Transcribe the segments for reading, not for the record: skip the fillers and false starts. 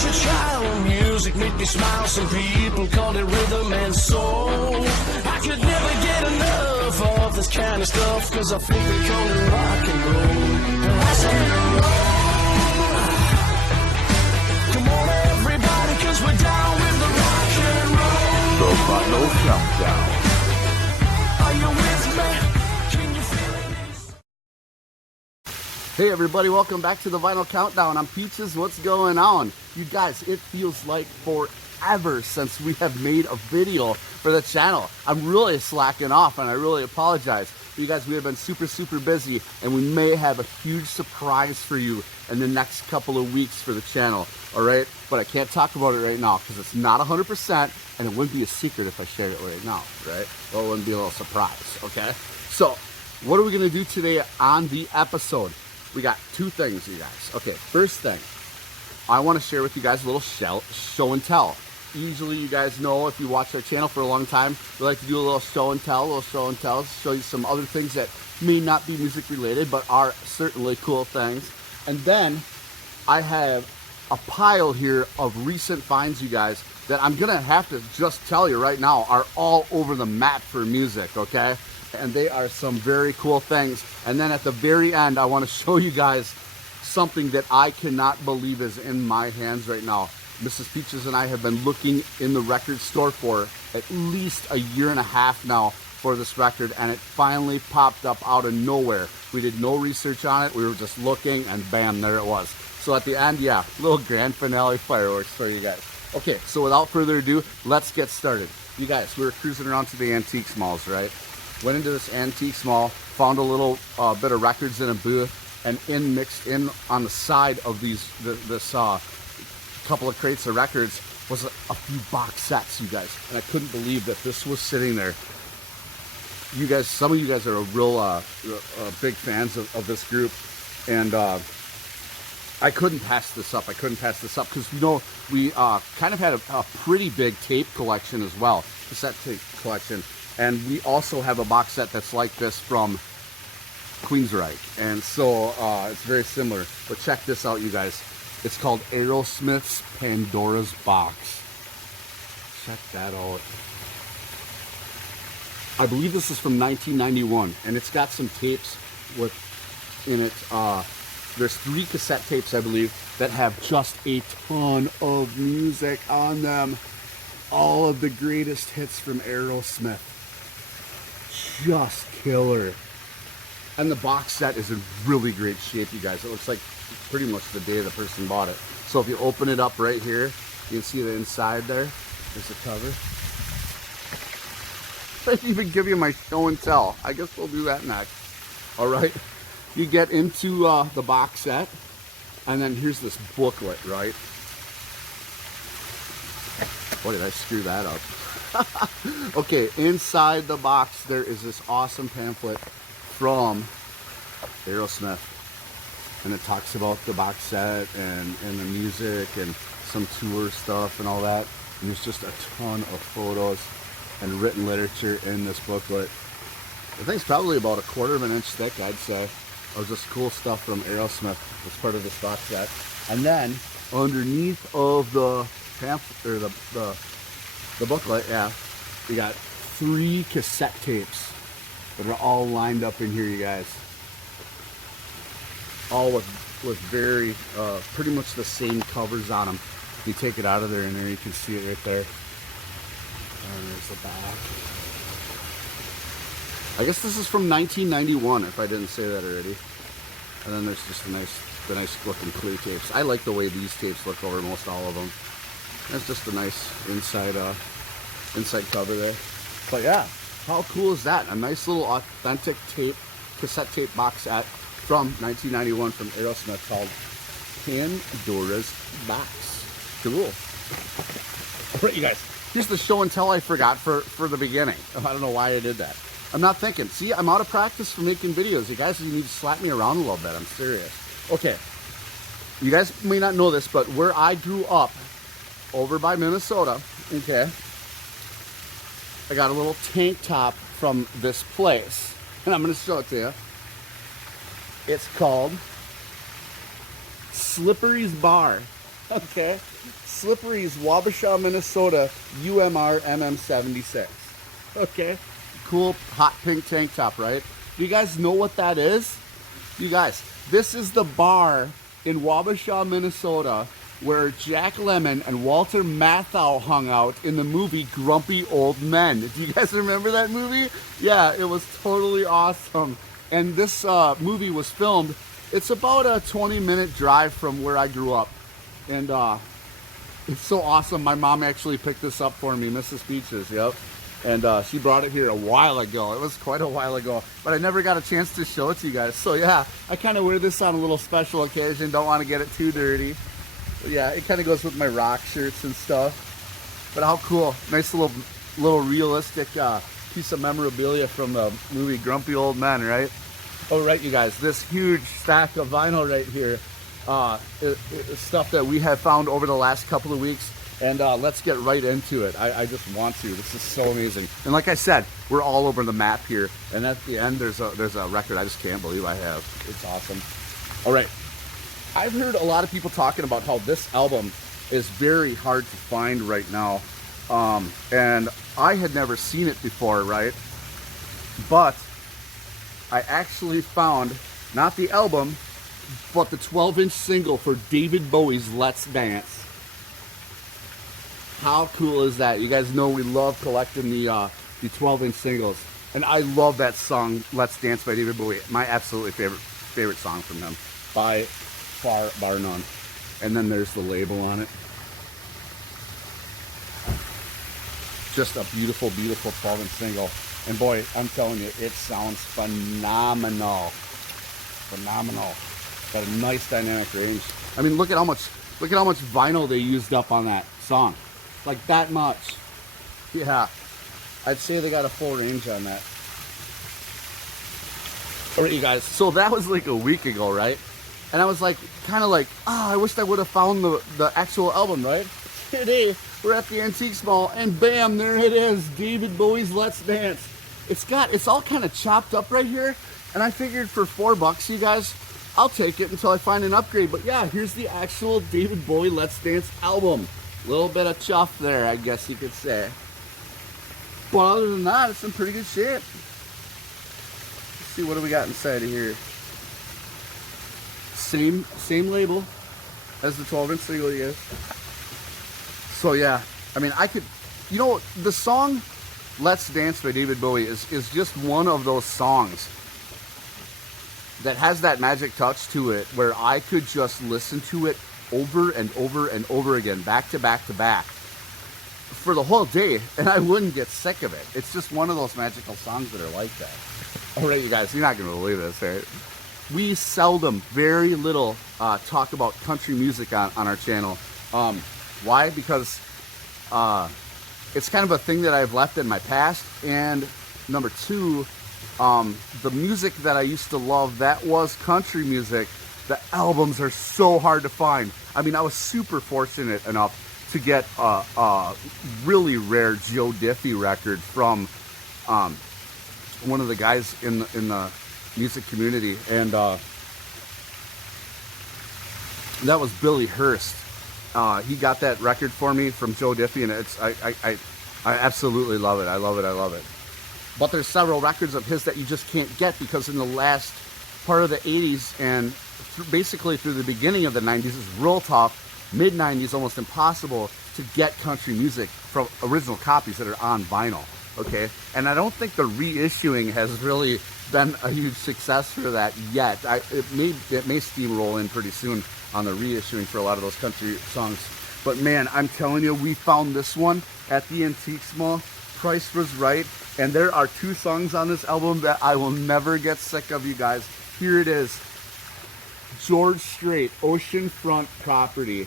as a child, music made me smile. Some people called it rhythm and soul. I could never get enough of this kind of stuff, cause I think they call it rock and roll. And I said, roll. Come on everybody, cause we're down with the rock and roll. The final countdown. Are you with me? Can you feel it? Hey everybody, welcome back to the Vinyl Countdown. I'm Peaches. What's going on? You guys, it feels like forever since we have made a video for the channel. I'm really slacking off and I really apologize. But you guys, we have been super busy and we may have a huge surprise for you in the next couple of weeks for the channel, all right? But I can't talk about it right now because it's not 100% and it wouldn't be a secret if I shared it right now, right? Well, it wouldn't be a little surprise, okay? So, what are we gonna do today on the episode? We got two things, you guys. Okay, first thing, I want to share with you guys a little show and tell. Usually, you guys know, if you watch our channel for a long time, we like to do a little show and tell, show you some other things that may not be music related, but are certainly cool things. And then, I have a pile here of recent finds, you guys, that I'm gonna have to just tell you right now are all over the map for music, okay? And they are some very cool things. And then at the very end, I want to show you guys something that I cannot believe is in my hands right now. Mrs. Peaches and I have been looking in the record store for at least a year and a half now for this record, and it finally popped up out of nowhere. We did no research on it, we were just looking, and bam, there it was. So at the end, yeah, little grand finale fireworks for you guys. Okay, so without further ado, let's get started. You guys, we were cruising around to the antiques malls, right? Went into this antiques mall, found a little bit of records in a booth, and mixed in on the side of this couple of crates of records was a few box sets, you guys. And I couldn't believe that this was sitting there. You guys, some of you guys are a real big fans of this group, and I couldn't pass this up. Because, you know, we kind of had a pretty big tape collection as well, cassette tape collection. And we also have a box set that's like this from Queensryche. And so it's very similar. But check this out, you guys. It's called Aerosmith's Pandora's Box. Check that out. I believe this is from 1991. And it's got some tapes in it. There's 3 cassette tapes, I believe, that have just a ton of music on them. All of the greatest hits from Aerosmith. Just killer. And the box set is in really great shape, you guys. It looks like pretty much the day the person bought it. So if you open it up right here, you can see the inside there. There's the cover. I didn't even give you my show and tell. I guess we'll do that next. All right. You get into the box set, and then here's this booklet, right? Boy, did I screw that up. Okay, inside the box there is this awesome pamphlet from Aerosmith, and it talks about the box set and the music and some tour stuff and all that. And there's just a ton of photos and written literature in this booklet. I think it's probably about 1/4 inch thick, I'd say, of just cool stuff from Aerosmith as part of this box set. And then underneath of the pamphlet, or the booklet, yeah, we got 3 cassette tapes that are all lined up in here, you guys. All with very, pretty much the same covers on them. You take it out of there, and there you can see it right there. And there's the back. I guess this is from 1991, if I didn't say that already. And then there's just the nice looking clear tapes. I like the way these tapes look over most all of them. That's just a nice inside cover there. But yeah, how cool is that? A nice little authentic cassette tape box set from 1991 from Aerosmith called Pandora's Box. Cool. All right, you guys. Here's the show and tell I forgot for the beginning. I don't know why I did that. I'm not thinking. See, I'm out of practice for making videos. You guys, you need to slap me around a little bit. I'm serious. Okay. You guys may not know this, but where I grew up, over by Minnesota, okay, I got a little tank top from this place, and I'm going to show it to you. It's called Slippery's Bar Okay. Slippery's Wabasha, Minnesota, UMR MM76. Okay. Cool hot pink tank top, right? Do you guys know what that is? You guys, this is the bar in Wabasha, Minnesota, where Jack Lemmon and Walter Matthau hung out in the movie Grumpy Old Men. Do you guys remember that movie? Yeah, it was totally awesome. And this movie was filmed, it's about a 20-minute drive from where I grew up. And it's so awesome. My mom actually picked this up for me, Mrs. Peaches, yep. And she brought it here a while ago. It was quite a while ago, but I never got a chance to show it to you guys. So yeah, I kind of wear this on a little special occasion. Don't want to get it too dirty. But yeah, it kind of goes with my rock shirts and stuff. But how cool. Nice little realistic piece of memorabilia from the movie Grumpy Old Men, right? Oh, right, you guys. This huge stack of vinyl right here. It's stuff that we have found over the last couple of weeks. And let's get right into it. I just want to. This is so amazing. And like I said, we're all over the map here. And at the end, there's a record I just can't believe I have. It's awesome. All right. I've heard a lot of people talking about how this album is very hard to find right now. And I had never seen it before, right? But I actually found, not the album, but the 12-inch single for David Bowie's Let's Dance. How cool is that? You guys know we love collecting the 12-inch singles. And I love that song, Let's Dance by David Bowie. My absolutely favorite song from him. By far, bar none. And then there's the label on it. Just a beautiful, beautiful 12-inch single. And boy, I'm telling you, it sounds phenomenal. Phenomenal. Got a nice dynamic range. I mean, look at how much vinyl they used up on that song. Like that much. Yeah. I'd say they got a full range on that. Alright, you guys. So that was like a week ago, right? And I was like, kind of like, I wish I would have found the actual album, right? Today, we're at the Antiques Mall, and bam, there it is. David Bowie's Let's Dance. It's all kind of chopped up right here. And I figured for $4, you guys, I'll take it until I find an upgrade. But yeah, here's the actual David Bowie Let's Dance album. Little bit of chuff there, I guess you could say. But other than that, it's in pretty good shape. Let's see, what do we got inside of here? Same label as the 12-inch single, you guys. So yeah, I mean, the song Let's Dance by David Bowie is just one of those songs that has that magic touch to it where I could just listen to it over and over and over again, back to back to back, for the whole day, and I wouldn't get sick of it. It's just one of those magical songs that are like that. All right, you guys, you're not going to believe this, right? We seldom, very little, talk about country music on our channel. Why? Because it's kind of a thing that I've left in my past, and number two, the music that I used to love, that was country music. The albums are so hard to find. I mean, I was super fortunate enough to get a really rare Joe Diffie record from one of the guys in the music community, and that was Billy Hurst. He got that record for me from Joe Diffie, and I absolutely love it. I love it. But there's several records of his that you just can't get because in the last part of the 80s and basically through the beginning of the 90s is real tough. Mid-90s, almost impossible to get country music from original copies that are on vinyl, okay? And I don't think the reissuing has really been a huge success for that yet. It may steamroll in pretty soon on the reissuing for a lot of those country songs. But man, I'm telling you, we found this one at the Antiques Mall. Price was right. And there are two songs on this album that I will never get sick of, you guys. Here it is. George Strait, Oceanfront Property.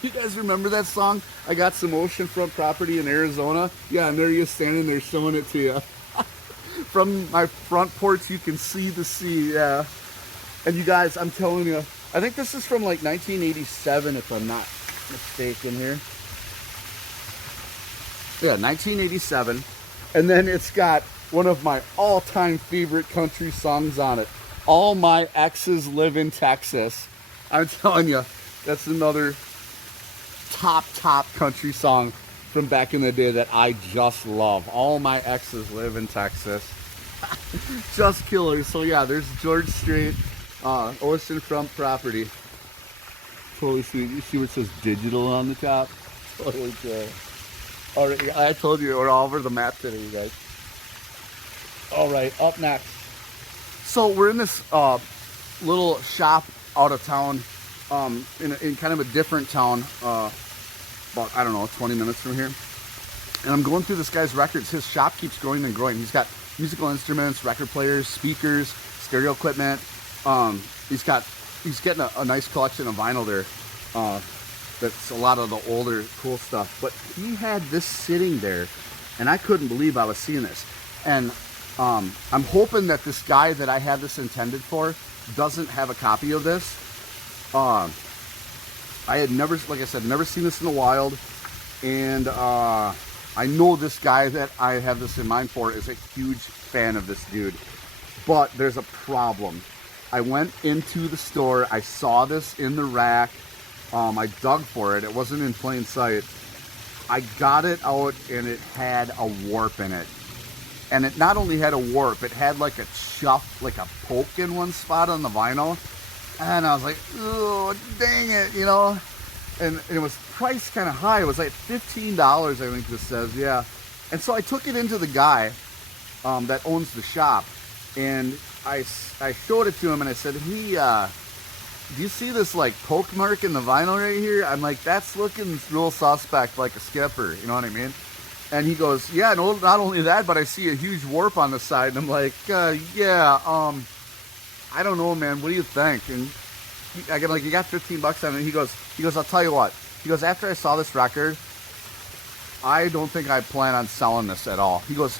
Do you guys remember that song? I got some oceanfront property in Arizona. Yeah, and there you're standing there showing it to you. From my front porch, you can see the sea, yeah. And you guys, I'm telling you, I think this is from like 1987, if I'm not mistaken here. Yeah, 1987. And then it's got one of my all-time favorite country songs on it. All My Exes Live in Texas. I'm telling you, That's another top country song from back in the day that I just love. All my exes live in Texas. Just killer. So yeah, there's George Strait, oceanfront property. Totally sweet. You see where it says digital on the top? Totally cool. All right, I told you we're all over the map today, you guys. All right, up next. So we're in this little shop out of town, in kind of a different town, about, I don't know, 20 minutes from here. And I'm going through this guy's records. His shop keeps growing and growing. He's got musical instruments, record players, speakers, stereo equipment. He's getting a nice collection of vinyl there. That's a lot of the older cool stuff. But he had this sitting there, and I couldn't believe I was seeing this. And I'm hoping that this guy that I had this intended for doesn't have a copy of this. I had never, like I said, never seen this in the wild. And I know this guy that I have this in mind for is a huge fan of this dude. But there's a problem. I went into the store, I saw this in the rack, I dug for it, it wasn't in plain sight. I got it out and it had a warp in it. And it not only had a warp, it had like a chuff, like a poke in one spot on the vinyl. And I was like, oh, dang it, you know? And it was priced kind of high. It was like $15, I think this says, yeah. And so I took it into the guy that owns the shop. And I showed it to him and I said, hey, do you see this like poke mark in the vinyl right here? I'm like, that's looking real suspect, like a skipper, you know what I mean? And he goes, yeah, no, not only that, but I see a huge warp on the side. And I'm like, yeah, I don't know, man, what do you think? And I get like, you got $15 on it. He goes, I'll tell you what. He goes, after I saw this record, I don't think I plan on selling this at all. He goes,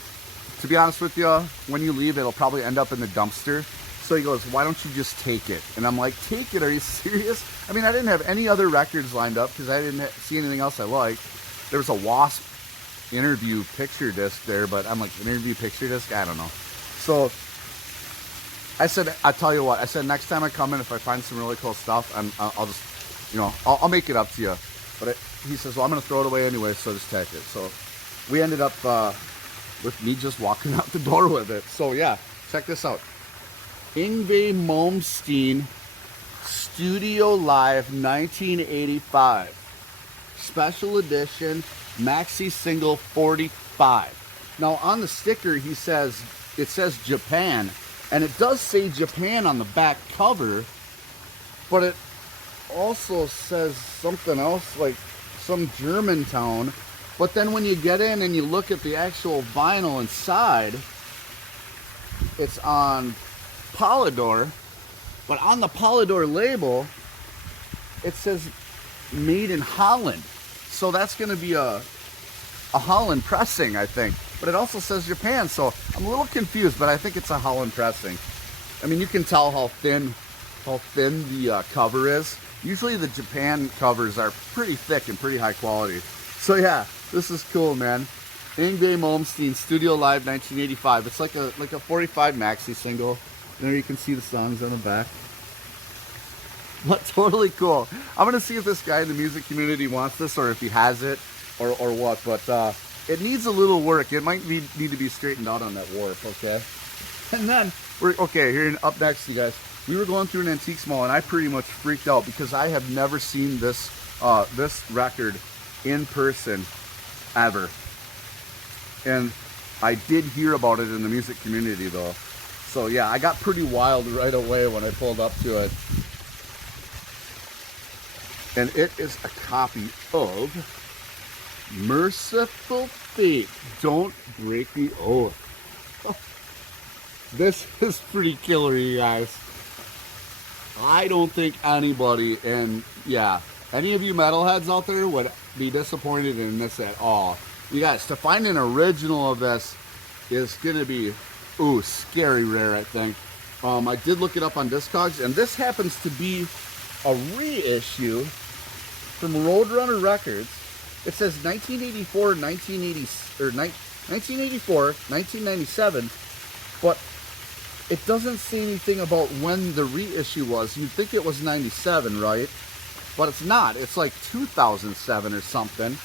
to be honest with you, when you leave, it'll probably end up in the dumpster. So he goes, why don't you just take it? And I'm like, take it? Are you serious? I mean, I didn't have any other records lined up because I didn't see anything else I liked. There was a Wasp interview picture disc there, but I'm like, interview picture disc? I don't know. So I said, I'll tell you what. I said, next time I come in, if I find some really cool stuff, I'll just, you know, I'll make it up to you. But he says, well, I'm going to throw it away anyway, so just take it. So we ended up with me just walking out the door with it. So yeah, check this out. Yngwie Malmsteen Studio Live 1985 Special Edition Maxi Single 45. Now on the sticker it says Japan, and it does say Japan on the back cover, but it also says something else, like some German town. But then when you get in and you look at the actual vinyl inside, it's on Polydor, but on the Polydor label it says made in Holland. So that's going to be a Holland pressing, I think. But it also says Japan, so I'm a little confused, but I think it's a Holland pressing. I mean, you can tell how thin the cover is. Usually the Japan covers are pretty thick and pretty high quality. So yeah, this is cool, man. Yngwie Malmsteen Studio Live 1985. It's like a 45 maxi single. There you can see the songs on the back. But totally cool. I'm gonna see if this guy in the music community wants this, or if he has it, or what. But it needs a little work. It might need to be straightened out on that warp. Okay. And then here up next, you guys. We were going through an antiques mall, and I pretty much freaked out because I have never seen this record in person ever. And I did hear about it in the music community though. So yeah, I got pretty wild right away when I pulled up to it. And it is a copy of Merciful Fate, Don't Break the Oath. This is pretty killer, you guys. I don't think anybody, and yeah, any of you metalheads out there would be disappointed in this at all. You guys, to find an original of this is going to be, ooh, scary rare, I think. I did look it up on Discogs, and this happens to be a reissue from Roadrunner Records. It says 1984, 1984, 1997, but it doesn't say anything about when the reissue was. You'd think it was 97, right? but it's not. It's like 2007 or something.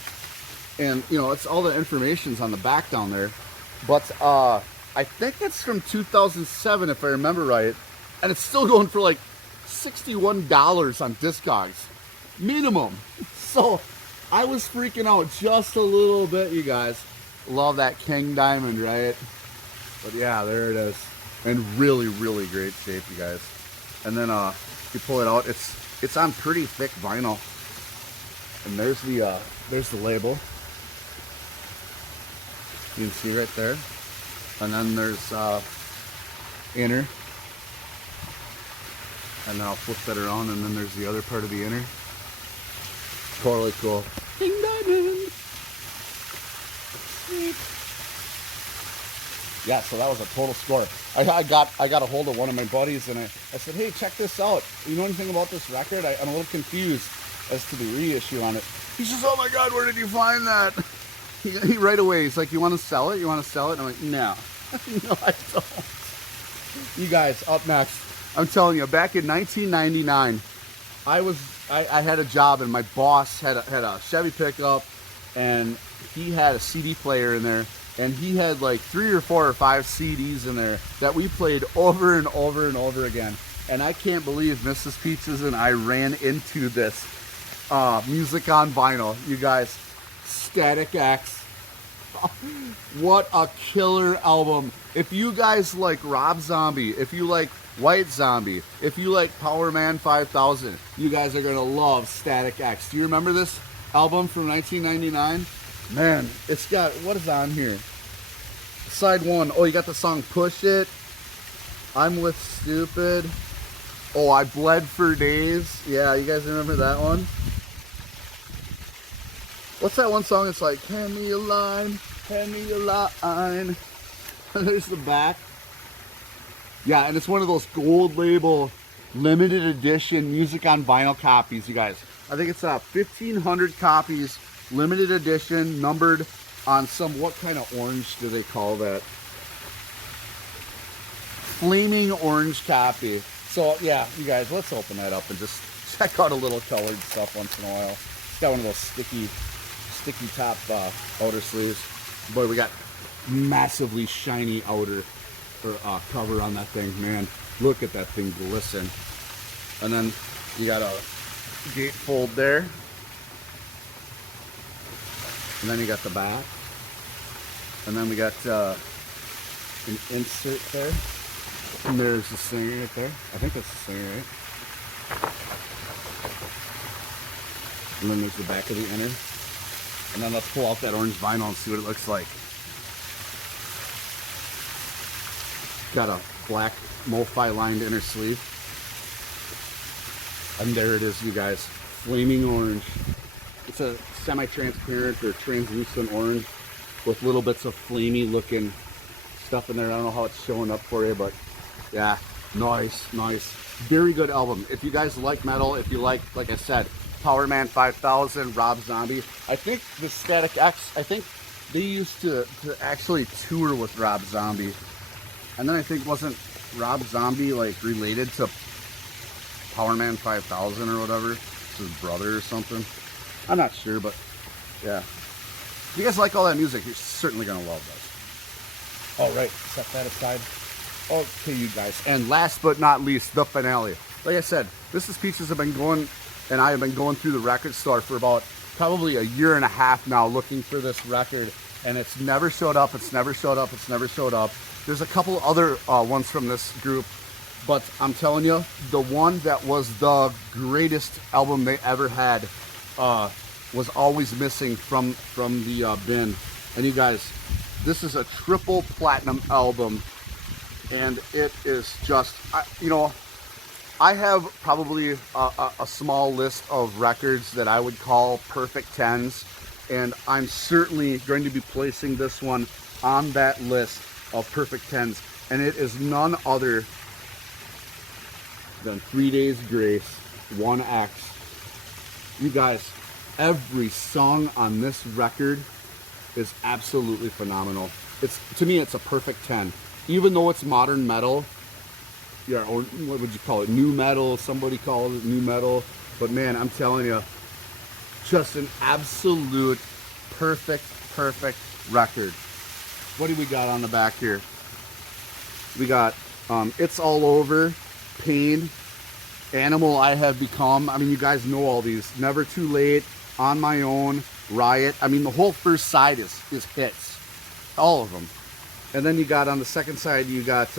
And, you know, it's all the information's on the back down there. But I think it's from 2007, if I remember right. And it's still going for like $61 on Discogs. Minimum. So I was freaking out just a little bit, you guys. Love that King Diamond, right? But yeah, there it is. In really, really great shape, you guys. And then you pull it out, it's on pretty thick vinyl. And there's the label. You can see right there. And then there's inner. And then I'll flip that around, and then there's the other part of the inner. Totally cool. King Diamond. Sweet. Yeah, so that was a total score. I got a hold of one of my buddies, and I said, hey, check this out. You know anything about this record? I'm a little confused as to the reissue on it. He says, oh my God, where did you find that? He right away, he's like, you want to sell it? You want to sell it? And I'm like, no. No, I don't. You guys, up next, I'm telling you, back in 1999, I had a job, and my boss had a Chevy pickup, and he had a CD player in there, and he had like 3 or 4 or 5 CDs in there that we played over and over and over again. And I can't believe Mrs. Peaches and I ran into this music on vinyl. You guys, Static X. What a killer album. If you guys like Rob Zombie, if you like White Zombie, if you like Power Man 5000, you guys are gonna love Static X. Do you remember this album from 1999? Man, it's got, what is on here? Side 1, oh, you got the song Push It, I'm with Stupid, oh, I Bled for Days. Yeah, you guys remember that one? What's that one song? It's like, hand me a line, hand me a line. There's the back. Yeah, and it's one of those gold label, limited edition music on vinyl copies, you guys. I think it's 1,500 copies, limited edition, numbered on some, what kind of orange do they call that? Flaming orange copy. So yeah, you guys, let's open that up and just check out a little colored stuff once in a while. It's got one of those sticky top outer sleeves. Boy, we got massively shiny outer cover on that thing. Man, look at that thing glisten. And then you got a gatefold there. And then you got the back. And then we got an insert there. And there's the singer right there. I think that's the singer, right? And then there's the back of the inner. And then let's pull out that orange vinyl and see what it looks like. Got a black MoFi lined inner sleeve. And there it is, you guys. Flaming orange. It's a semi-transparent or translucent orange with little bits of flamey looking stuff in there. I don't know how it's showing up for you, but yeah, nice. Very good album. If you guys like metal, if you like I said, Power Man 5000, Rob Zombie. I think the Static X, I think they used to actually tour with Rob Zombie. And then I think, wasn't Rob Zombie like related to Power Man 5000 or whatever? It's his brother or something. I'm not sure, but yeah. If you guys like all that music, you're certainly gonna love this. All right, set that aside. Okay, you guys. And last but not least, the finale. Like I said, Mrs. Peaches have been going, and I have been going through the record store for about probably a year and a half now looking for this record, and it's never showed up. It's never showed up. There's a couple other ones from this group, but I'm telling you, the one that was the greatest album they ever had was always missing from the bin. And you guys, this is a triple platinum album, and it is just, I have probably a small list of records that I would call perfect 10s, and I'm certainly going to be placing this one on that list of perfect 10s, and it is none other than 3 Days Grace 1X. You guys, every song on this record is absolutely phenomenal. To me, it's a perfect 10. Even though it's modern metal, or what would you call it? New metal, somebody called it new metal. But man, I'm telling you, just an absolute perfect record. What do we got on the back here? We got It's All Over, Pain, Animal I Have Become. I mean, you guys know all these. Never Too Late, On My Own, Riot. I mean, the whole first side is hits. All of them. And then you got on the second side, you got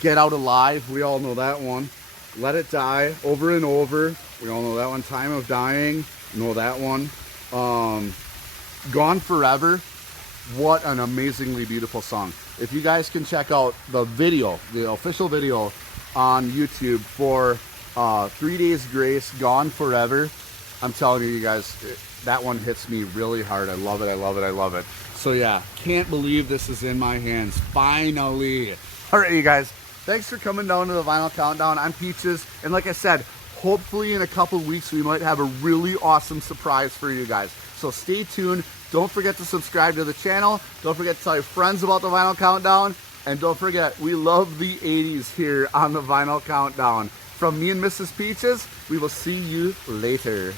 Get Out Alive. We all know that one. Let It Die, Over and Over. We all know that one. Time of Dying. Know that one. Gone Forever. What an amazingly beautiful song. If you guys can check out the video, the official video on YouTube for 3 Days Grace, Gone Forever, I'm telling you guys, that one hits me really hard. I love it, I love it, I love it. So yeah, can't believe this is in my hands, finally. All right, you guys, thanks for coming down to the Vinyl Countdown. I'm Peaches, and like I said, hopefully in a couple weeks we might have a really awesome surprise for you guys. So stay tuned. Don't forget to subscribe to the channel. Don't forget to tell your friends about the Vinyl Countdown. And don't forget, we love the 80s here on the Vinyl Countdown. From me and Mrs. Peaches, we will see you later.